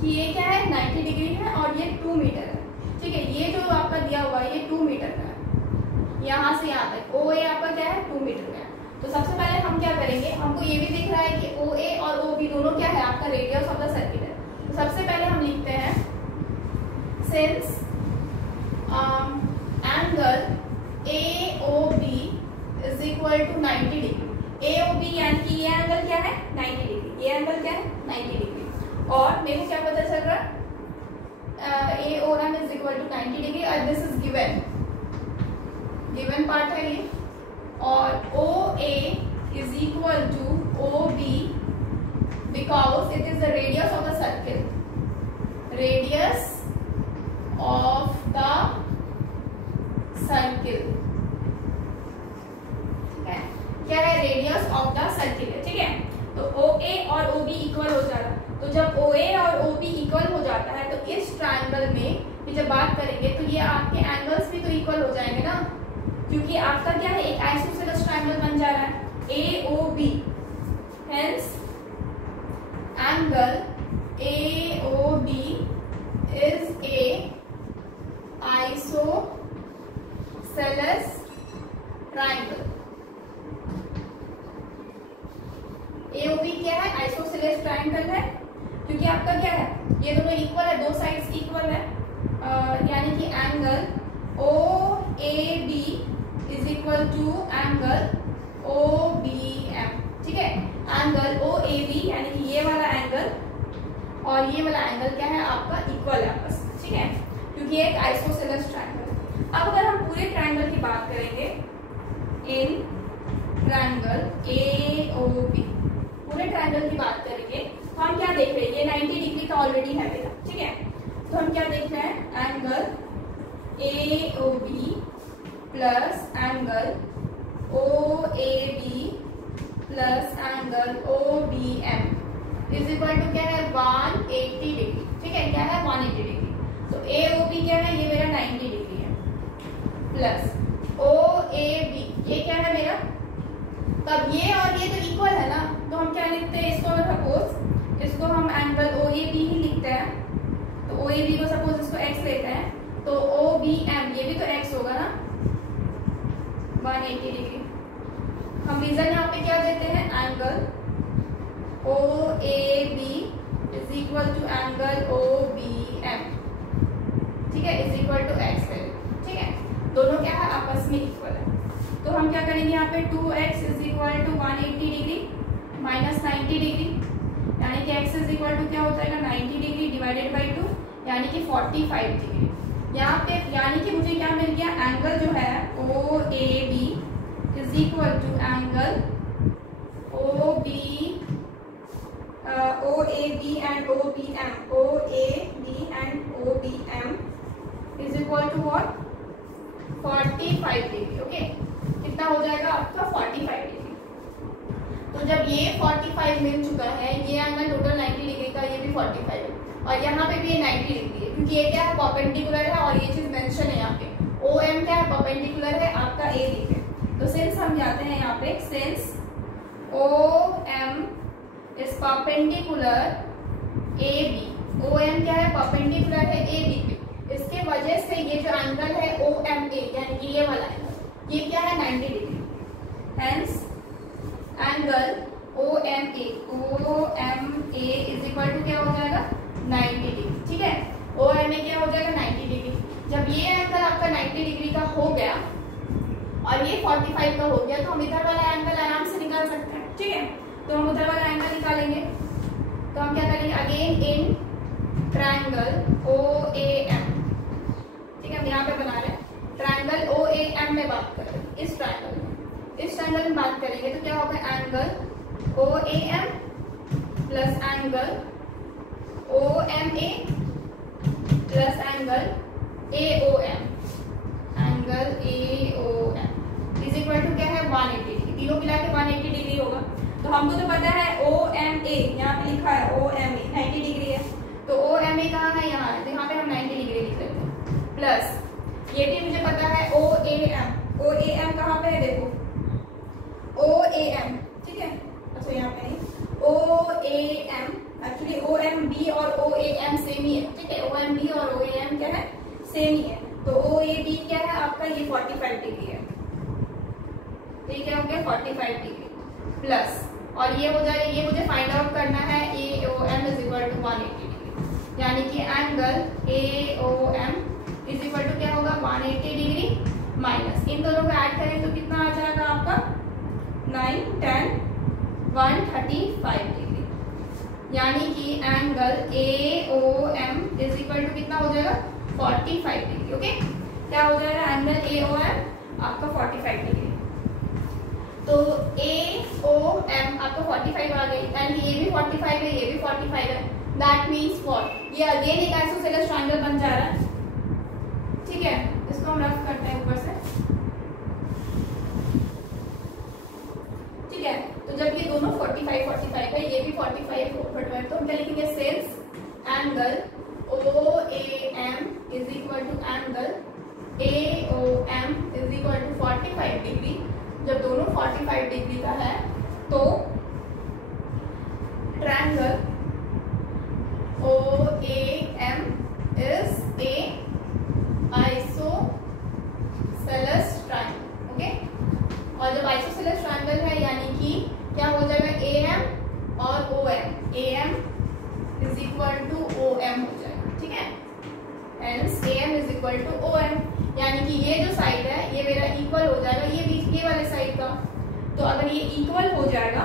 कि ये क्या है 90 डिग्री है और ये 2 मीटर है, ठीक है। ये जो आपका दिया हुआ है ये 2 मीटर का है, यहाँ से यहाँ तक ओ ए आपका क्या है 2 मीटर का है। तो सबसे पहले हम क्या करेंगे, हमको ये भी दिख रहा है कि ओ ए और ओ बी दोनों क्या है आपका रेडियस ऑफ द सर्किल है। तो सबसे पहले हम लिखते हैं since angle A O B is equal to 90 degree, A O B यानी कि ये एंगल क्या है 90 डिग्री, ये एंगल क्या है 90 डिग्री, और मेरे को क्या पता चल रहा है A O M is equal to 90 degree और दिस इज गिवन पार्ट है ये, और O A is equal to O B because it is the radius of the circle, radius of the circle, ठीक है, क्या है रेडियस ऑफ द सर्किल है, ठीक है। तो ओ ए और ओ बी इक्वल हो जाएगा, तो जब ओ ए और ओ बी इक्वल हो जाता है तो इस ट्रायंगल में जब बात करेंगे तो ये आपके एंगल्स भी तो इक्वल हो जाएंगे ना, क्योंकि आपका क्या है एक आइसोसेलेस ट्रायंगल बन जा रहा है A O B, hence angle A O B is a isosceles triangle. AOB क्या है आइसोसेलेस ट्रायंगल है, क्योंकि आपका क्या है ये दोनों इक्वल है, दो साइड्स इक्वल है, यानी कि angle O A B is equal to angle O B M, ठीक है। एंगल ओ ए बी यानी कि ये वाला एंगल और ये वाला एंगल क्या है आपका इक्वल है आपस में, ठीक है, क्योंकि एक आइसोसेलेस ट्रायंगल। अब अगर हम पूरे ट्रायंगल की बात करेंगे, in triangle A O B पूरे ट्रायंगल की बात करेंगे तो हम क्या देख रहे हैं, ये 90 डिग्री का ऑलरेडी है मेरा, ठीक है। तो हम क्या देख रहे हैं angle A O B plus angle O A B plus angle O B M is equal to क्या है 180 डिग्री, ठीक है, क्या है 180 डिग्री। तो ए ओ बी क्या है ये मेरा 90 डिग्री है प्लस ओ ए बी ये क्या है मेरा, तब ये और ये तो इक्वल है ना, तो हम क्या लिखते हैं इसको, सपोज इसको हम एंगल ओ ए बी ही लिखते हैं, तो ओ ए बी को सपोज इसको एक्स लेते हैं, तो ओ बी एम ये भी तो एक्स होगा ना 180 डिग्री। हम रीजन यहाँ पे क्या देते हैं angle O A B is equal to angle O B M, ठीक है, इज इक्वल टू एक्स है, ठीक है, दोनों क्या है आपस में इक्वल है। तो हम क्या करेंगे यहाँ पे 2x is equal to 180 degree minus 90 degree, यानी कि x इज इक्वल टू क्या हो जाएगा 90 डिग्री डिवाइडेड बाई 2 यानी कि 45 डिग्री। यहाँ पे यानी कि मुझे क्या मिल गया एंगल जो है O A B is equal to angle O A B and O B M, O A B and O B M is equal to what 45 degree, okay. कितना हो जाएगा आपका 45 डिग्री। तो जब ये 45 मिल चुका है, ये एंगल टोटल 90 डिग्री का, ये भी 45 है और यहाँ पे भी ये 90 डिग्री है, क्योंकि ये क्या है परपेंडिकुलर है और ये चीज मेंशन है यहाँ पे ओ एम क्या है परपेंडिकुलर है आपका ए बी पे। तो सिंस हम जाते हैं यहाँ पे since O M is perpendicular A B, O M क्या है परपेंडिकुलर है ए बी पे, इसके वजह से ये जो एंगल है ओ एम ए यानी कि ये वाला एंगल ये क्या है 90 degree, hence angle O M A is equal to क्या हो जाएगा 90 डिग्री, ठीक है। ओ एम ए क्या हो जाएगा 90 डिग्री। जब ये एंगल आपका 90 डिग्री का हो गया और ये 45 का हो गया तो हम इधर वाला एंगल आराम से निकाल सकते हैं, ठीक है। तो हम उधर वाला एंगल निकालेंगे, तो हम क्या करेंगे again in triangle O A M, ठीक है, हम यहाँ पे बना रहे हैं ट्रायंगल ओ ए एम में बात करें, इस ट्रायंगल में बात करेंगे तो क्या होगा angle OAM plus angle OMA plus angle AOM, angle AOM is equal to क्या है 180 डिग्री। तीनों मिला के 180 डिग्री होगा। तो हमको तो पता है OMA, यहाँ पे लिखा है OMA 90 डिग्री है, तो OMA कहाँ है, यहाँ है, तो यहाँ पे हम 90 डिग्री लिख लेते हैं। प्लस ये भी मुझे पता है OAM कहाँ पे है, देखो OAM, ठीक है, अच्छा यहाँ पे नहीं, OAM एक्चुअली OMB और OAM सेम ही है, ठीक है, OMB और OAM क्या है, सेम ही है। तो OAB क्या है आपका, ये 45 डिग्री है, ठीक है, ओके 45 डिग्री प्लस, और ये हो जाएगा, ये मुझे फाइंड आउट करना है AOM is equal to 180 degree, यानी कि angle AOM is equal to क्या होगा 180 डिग्री माइनस, इन दोनों को ऐड करें तो कितना आ जाएगा आपका 9, 10, 135 डिग्री, यानी कि angle AOM is equal to कितना हो जाएगा 45 डिग्री। ओके, क्या हो जाएगा एंगल AOM आपका 45 डिग्री। तो AOM आपका 45 आ गई, एंड ये भी 45 है, ये भी 45 है, दैट मीन्स व्हाट, ये अगेन एक आइसोसेलेस ट्रायंगल बन जा रहा है, ठीक है, इसको हम रफ करते हैं ऊपर से, ठीक है। तो जब ये दोनों 45 है, ये भी 45 तो हम क्या लिखेंगे, since angle OAM is equal to angle AOM is equal to 45 degree, जब दोनों 45 डिग्री का है तो triangle OAM is a isosceles triangle, okay. और जब आइसोसेलेस ट्रायंगल है यानी कि क्या हो जाएगा AM और OM, AM is equal to OM हो जाएगा, ठीक है, hence AM is equal to OM, यानी कि ये जो साइड है ये मेरा इक्वल हो जाएगा ये वाले साइड का। तो अगर ये इक्वल हो जाएगा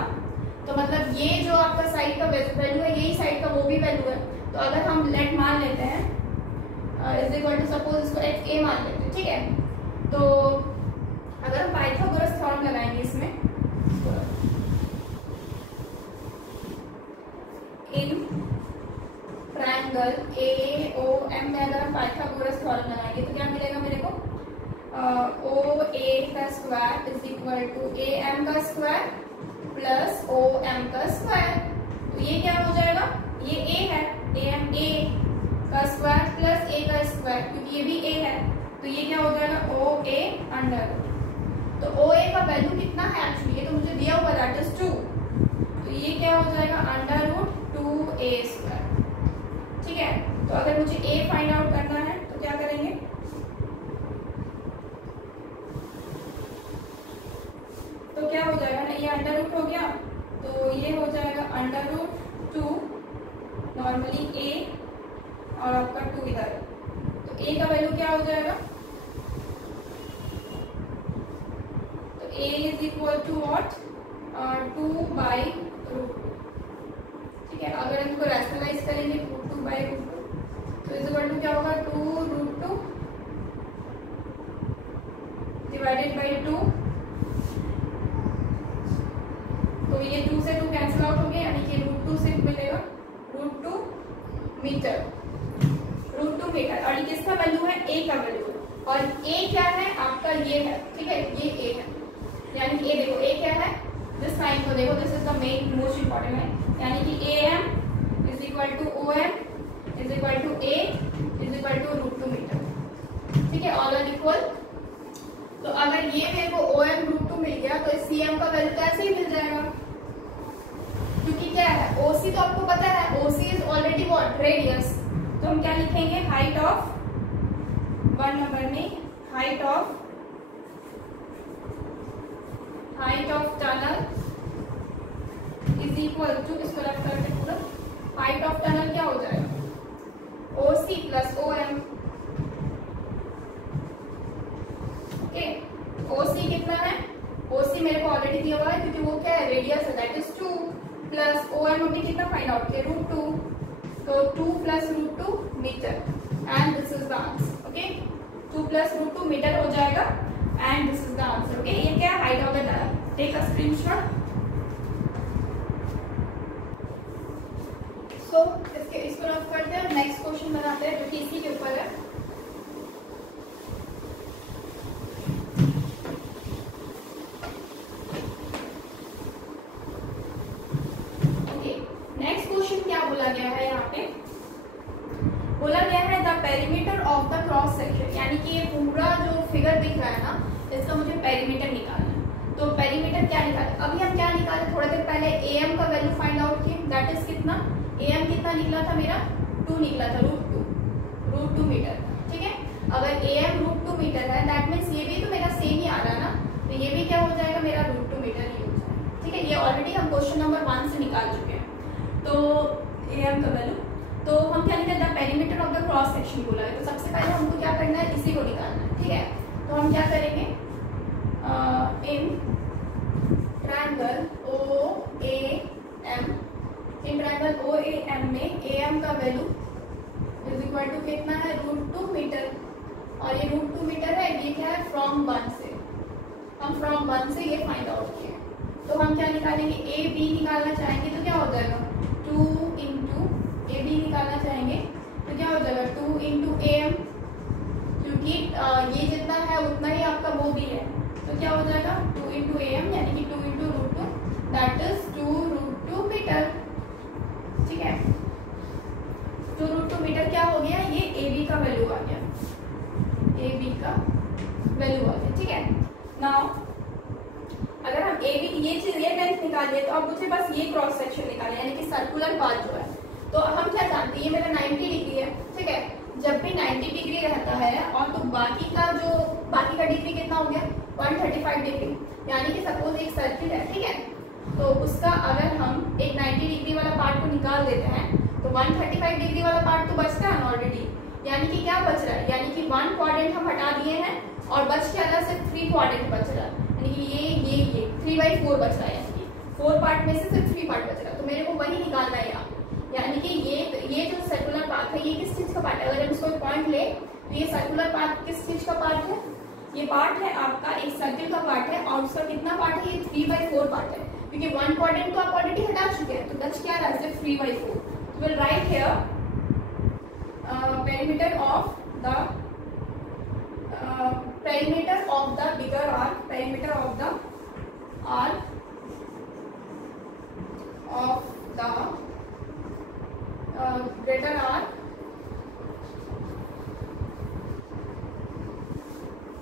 तो मतलब ये जो आपका साइड का वैल्यू है यही साइड का वो भी वैल्यू है। तो अगर हम लेट मान लेते हैं इज इक्वल टू सपोज इसको XA मान लेते हैं, ठीक है। तो अगर हम पाइथागोरस थ्योरम लगाएंगे इसमें, इन ट्रायंगल AOM में अगर हम पाइथागोरस थ्योरम लगाएंगे तो क्या मिलेगा मेरे को, OA का square is equal to AM का स्क्वायर प्लस OM का स्क्वायर। तो ये क्या हो जाएगा, ये A है, AM A का स्क्वायर प्लस A का स्क्वायर, क्योंकि ये भी A है, तो ये क्या हो जाएगा OA अंडर। तो OA का वैल्यू कितना है एक्चुअली, ये तो मुझे दिया हुआ दैट इज 2, तो ये क्या हो जाएगा अंडर रूट 2A स्क्वायर, ठीक है। तो अगर मुझे A फाइंड आउट करना है तो क्या करेंगे, तो क्या हो जाएगा ना, ये अंडर रूट हो गया, तो ये हो जाएगा अंडर रूट 2 नॉर्मली A और आपका 2 इधर, तो A का वैल्यू क्या हो जाएगा, तो A is equal to what 2 by root 2, ठीक है। अगर इनको रैशनलाइज करेंगे 2 बाई रूट 2 तो इज इक्वल टू क्या होगा 2 रूट 2 डिवाइडेड बाई 2, तो ये 2 से 2 कैंसिल आउट हो गया, यानी कि रूट 2 से मिलेगा रूट 2 मीटर, और ये किसका वैल्यू है, A का वैल्यू है, और A क्या है आपका, ये है, ठीक है, ये A है, यानी A देखो A क्या है, दिस साइन को देखो, this is the main most important है, यानी कि AM is equal to OM is equal to A is equal to root 2 metre, ठीक है, ऑल आर इक्वल। तो अगर ये मेरे को OM रूट 2 मिल गया तो इस CM का वैल्यू तो ऐसे ही मिल जाएगा, क्योंकि क्या है OC तो आपको पता है, OC is already what radius, तो हम क्या लिखेंगे हाइट ऑफ 1 नंबर में height of tunnel is equal to, इसको रख करके पूरा हाइट ऑफ टनल क्या हो जाएगा OC plus OM, okay. OC कितना है, OC मेरे को ऑलरेडी दिया हुआ है क्योंकि वो क्या है रेडियस है, दैट इज 2 प्लस OM अभी कितना फाइंड आउट किया रूट 2, तो 2 plus root 2 metre, and this is the answer, okay. 2 plus root 2 metre हो जाएगा and this is the answer, okay. ये क्या height of the tunnel, take a screenshot. So इसको rough करते हैं और नेक्स्ट क्वेश्चन बनाते हैं जो कि इसी के ऊपर है। ओके, नेक्स्ट क्वेश्चन क्या बोला गया है यहाँ पे? बोला गया है the perimeter of the cross section, यानी कि ये पूरा जो फिगर दिख रहा है ना, इसका मुझे पेरीमीटर निकालना है। तो पेरीमीटर क्या निकाले? अभी हम क्या निकाले? थोड़ी देर पहले एम का वैल्यू फाइंड आउट किए, दैट इज कितना? एम कितना निकला था मेरा? 2 निकला था, रूट टू मीटर। ठीक है, अगर एम √2 मीटर है दैट मीन्स ये भी तो मेरा सेम ही आ रहा है ना, तो ये भी क्या हो जाएगा मेरा √2 मीटर ही हो जाएगा। ठीक है, ये ऑलरेडी हम क्वेश्चन नंबर 1 से निकाल चुके हैं। तो एम का वैल्यू, तो हम क्या निकालते हैं? Perimeter of the cross section बोला है, तो सबसे पहले हमको क्या करना है? इसी को निकालना है। ठीक है, तो हम क्या करेंगे? In triangle OAM, in triangle OAM में AM का वैल्यू इज इक्वल टू कितना है? √2 मीटर, और ये √2 मीटर है, ये क्या है? फ्रॉम 1 से, हम फ्रॉम 1 से ये फाइंड आउट किए। तो हम क्या निकालेंगे? AB निकालना चाहेंगे तो क्या हो जाएगा? 2 इंटू AB निकालना चाहेंगे तो क्या हो जाएगा? 2 इंटू AM, क्योंकि ये जितना है उतना ही आपका वो भी है, तो क्या हो जाएगा? 2 इंटू AM, यानी कि 2 इंटू √2, दैट इज 2 √2 मीटर। ठीक है, 2 √2 मीटर क्या हो गया? ये AB का वैल्यू आ गया, AB का वैल्यू आ गया। ठीक है, नाउ अगर हम AB ये चीज ये लेंथ निकालिए, तो अब मुझे बस ये क्रॉस सेक्शन निकाले, यानी कि सर्कुलर पार्ट जो है। तो हम क्या जानते हैं? ये मेरा 90 डिग्री है। ठीक है, जब भी 90 डिग्री रहता है और तो बाकी का डिग्री कितना हो गया? 135 डिग्री, यानी कि सपोज एक सर्किल है। ठीक है, तो उसका अगर हम एक 90 डिग्री वाला पार्ट को निकाल देते हैं तो 135 डिग्री वाला पार्ट तो बचता है ना ऑलरेडी, यानी कि क्या बच रहा है? यानी कि 1 क्वाड्रेंट हम हटा दिए हैं और बच के अलग से 3 क्वाड्रेंट बच रहा है, यानी कि ये 3/4 बच रहा है, यानी कि 4 पार्ट में से सिर्फ 3 पार्ट बच रहा है। तो मेरे को वही निकालना है यहाँ, यानी कि ये जो सर्कुलर पाथ है ये किस चीज का पार्ट है? अगर हम इसको पॉइंट ले तो ये सर्कुलर पाथ किस चीज का पार्ट है? ये पार्ट है आपका एक सर्किल का पार्ट है, और उसका कितना पार्ट है? ये 3/4 पार्ट है, क्योंकि 1 क्वाड्रेंट को आप ऑलरेडी हटा चुके हैं, तो बच क्या रहा है? सिर्फ 3/4। तो will write here perimeter of the bigger arc, perimeter of the arc of the greater arc,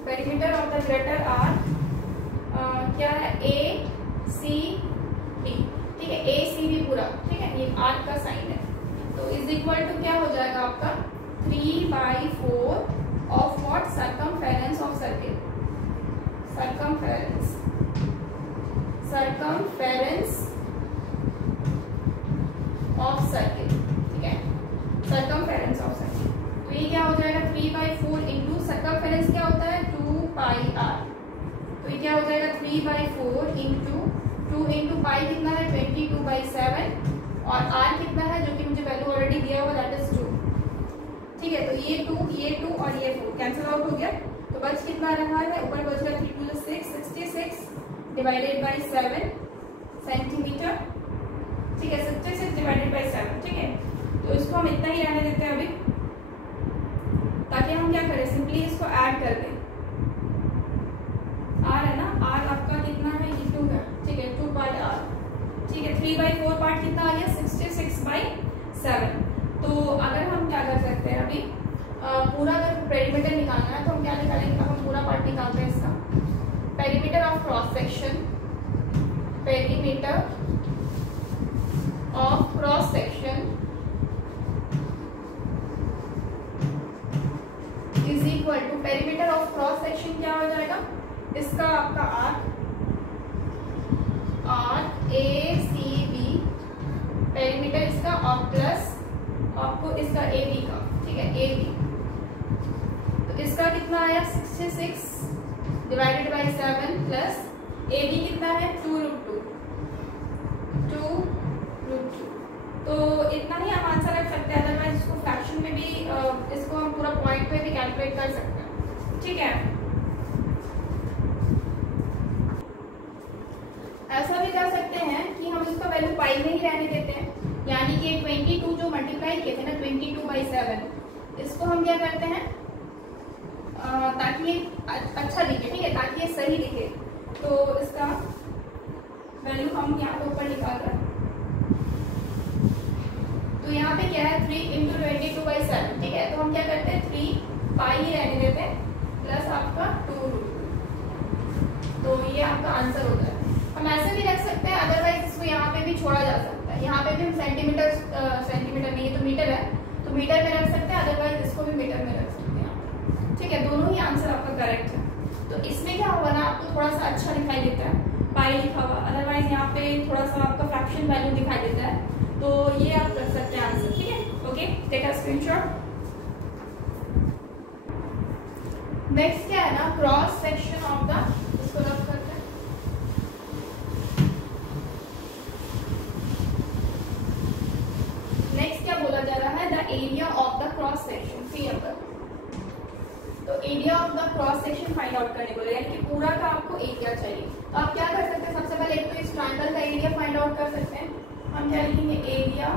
perimeter of the greater arc क्या है? ACB। ठीक है, ACB पूरा। ठीक है, ये आर्क का साइन है, तो इज इक्वल टू क्या हो जाएगा आपका? 3/4 of what? Circumference of circle, circumference of circle. Circumference of circle, तो ये क्या हो जाएगा? 3/4 इंटू सर्कमफेरेंस क्या होता है? 2πr, तो ये क्या हो जाएगा? 3/4 इंटू 2 इंटू पाई कितना है? 22/7, और r कितना है जो कि मुझे वैल्यू ऑलरेडी दिया हुआ, दैट इज 2। ठीक है, तो ये 2 और ये 4 कैंसिल आउट हो गया, तो बच कितना रहा है? ऊपर बच गया 3 2 6, 66 डिवाइडेड बाई 7 सेंटीमीटर। ठीक है, 66 डिवाइडेड बाई 7। ठीक है, तो इसको हम इतना ही रहने देते हैं अभी, ताकि हम क्या करें? सिंपली इसको ऐड कर दें। r है ना, r आपका कितना है? ये 2 है। ठीक है, 2πr। ठीक है, 3/4 पार्ट कितना आ गया? 66/7। तो अगर हम क्या कर सकते हैं अभी, पूरा अगर पेरीमीटर निकालना है तो हम क्या निकालेंगे? अब हम पूरा पार्ट निकालते हैं इसका। Perimeter of cross section, perimeter of cross section is equal to perimeter of cross section क्या हो जाएगा? इसका आपका आर्क ACB, पेरीमीटर इसका, और प्लस आपको इसका AB का। ठीक है, AB, तो इसका कितना आया? 66 डिवाइडेड बाई 7 प्लस AB कितना है? 2 √2। तो इतना ही हम आंसर रख सकते हैं, अदरवाइज इसको फ्रैक्शन में भी इसको हम पूरा पॉइंट पे भी कैलकुलेट कर सकते हैं। ठीक है, ऐसा भी कर सकते हैं कि हम इसका वैल्यू पाई में ही रहने देते हैं, यानी कि 22 जो जो मल्टीप्लाई किए थे ना 22/7, इसको हम क्या करते हैं ताकि ये अच्छा दिखे, ठीक है, ताकि ये सही दिखे, तो इसका वैल्यू हम यहाँ पे ऊपर निकाल रहे हैं। तो यहाँ पे क्या है 3 × 22/7, ठीक है। तो हम क्या करते हैं 3 पाई ही रहने देते हैं प्लस आपका 2 रूट, तो ये आपका आंसर होता है। हम ऐसे भी रख सकते हैं, अदरवाइज इसको यहाँ पे भी छोड़ा जा सकता है। यहाँ पे भी हम सेंटीमीटर नहीं, ये तो मीटर है, तो मीटर में रख सकते हैं, अदरवाइज इसको भी मीटर में रख सकते हैं, ठीक है। दोनों ही आंसर आपका करेक्ट है। तो इसमें क्या होगा ना, आपको थोड़ा सा अच्छा दिखाई देता है पाई लिखा हुआ, अदरवाइज यहाँ पे थोड़ा सा आपका फ्रैक्शन वैल्यू दिखाई देता है, तो ये आप रख सकते हैं आंसर, ठीक है। Okay, take a screenshot. Next क्या है ना, क्रॉस सेक्शन ऑफ द, इसको रख करते हैं। नेक्स्ट क्या बोला जा रहा है, the area of the cross section, सी अंदर। तो area of the cross section find out करने को, यानी कि पूरा का आपको एरिया चाहिए। तो आप क्या कर सकते हैं, सबसे पहले एक तो इस ट्रायंगल का एरिया फाइंड आउट कर सकते हैं। हम क्या लिखेंगे, एरिया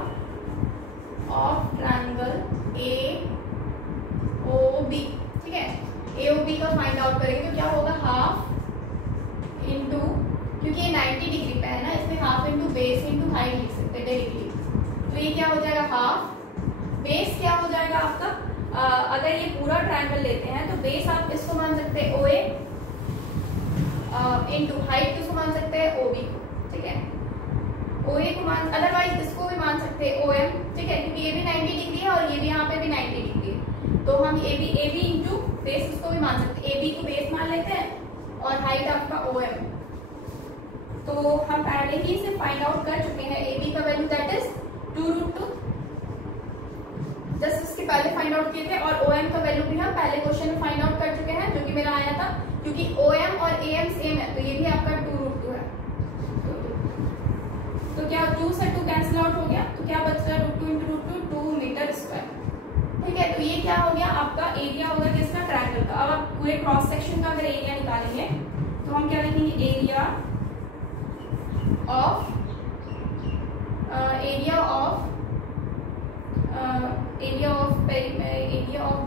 ऑफ ट्रायंगल AOB, ठीक है। AOB का फाइंड आउट करेंगे तो क्या होगा, हाफ इंटू, क्योंकि ये 90 डिग्री पे है ना, इसमें half into base into height लिख सकते हैं डायरेक्टली। तो ये क्या हो जाएगा, हाफ, बेस क्या हो जाएगा आपका, अगर ये पूरा ट्रायंगल लेते हैं तो बेस आप इसको मान सकते हैं OA इंटू हाइट किसको मान सकते हैं, OB को, ठीक है। OA को मान, अदरवाइज इसको भी मान सकते हैं OM, ठीक है, क्योंकि ये भी 90 डिग्री है और ये भी यहाँ पे भी 90 डिग्री है, तो हम AB इंटू बेस इसको भी मान सकते हैं। AB को बेस मान लेते हैं और हाइट आपका OM। तो हम पहले ही इसे फाइंड आउट कर चुके हैं, AB का वैल्यू दैट इज 2√2, जस्ट इसके पहले फाइंड आउट किए थे, और OM का वैल्यू भी हम पहले क्वेश्चन में फाइंड आउट कर चुके हैं, जो कि मेरा आया था, क्योंकि OM और AM सेम है, तो ये भी आपका 2√2 है। तो क्या 2 से 2 कैंसिल आउट हो गया, तो क्या बच रहा है, √2 × √2 2 मीटर स्क्वायर, ठीक है। तो ये क्या हो गया, आपका एरिया होगा किसका, ट्रायंगल का। अब आप पूरे क्रॉस सेक्शन का अगर एरिया निकालेंगे तो हम क्या लिखेंगे, एरिया ऑफ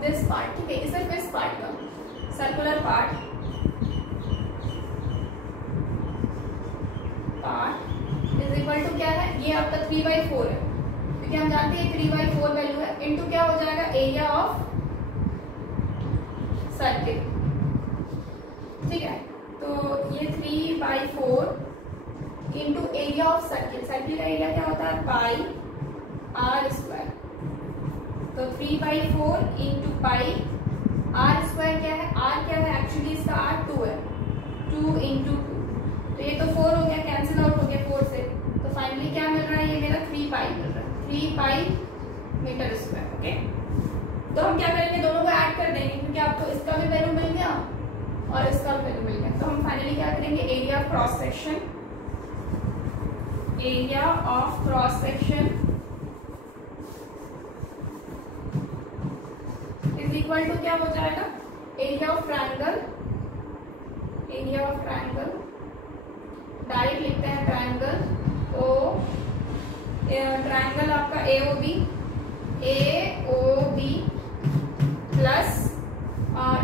दिस पार्ट, ठीक है, सिर्फ इस पार्ट का circular part is equal to क्या है, ये आपका 3/4 है, क्योंकि हम जानते हैं 3/4 वैल्यू है, इनटू क्या हो जाएगा, एरिया ऑफ सर्किल, ठीक है। तो ये 3/4 into area of circle, circle का एरिया क्या होता है, पाई r²। तो 3/4 इंटू पाई r² क्या है, r क्या है, एक्चुअली इसका r 2 है, 2 × 2, तो ये तो 4 हो गया, कैंसिल आउट हो गया 4 से, तो फाइनली क्या मिल रहा है, ये मेरा 3 पाई मिल रहा है, 3 पाई मीटर स्क्वायर, ओके। तो हम क्या करेंगे, दोनों को ऐड कर देंगे, क्योंकि आपको इसका भी वैल्यू मिल गया और इसका भी वैल्यू मिल गया। तो हम फाइनली क्या करेंगे, area of cross section, area of cross section is equal to क्या हो जाएगा, एरिया ऑफ ट्रायंगल, डायरेक्ट लिखते हैं ट्रायंगल, तो ट्रायंगल आपका AOB plus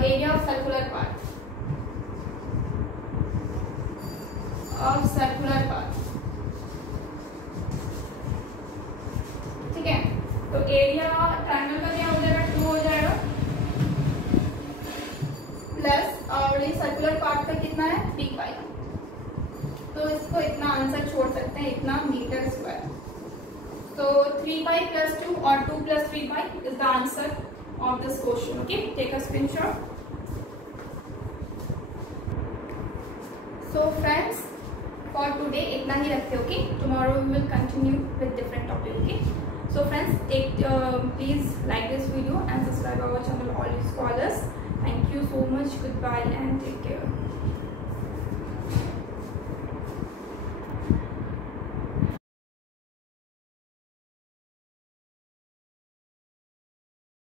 area of circular part, ठीक है। तो एरिया ट्रायंगल का क्या हो जाएगा, 2 हो जाएगा, प्लस और ये सर्कुलर पार्ट का कितना है, 3 पाई। तो इसको इतना आंसर छोड़ सकते हैं, इतना मीटर स्क्वायर। तो 3 पाई प्लस 2 और 2 plus 3 pi is the answer of this question, okay. Take a screenshot. So friends, for today इतना ही रखते, okay. Tomorrow we will continue with different topic, okay. So friends, please like this video and subscribe our channel, All You Scholars. Thank you so much. Goodbye and take care.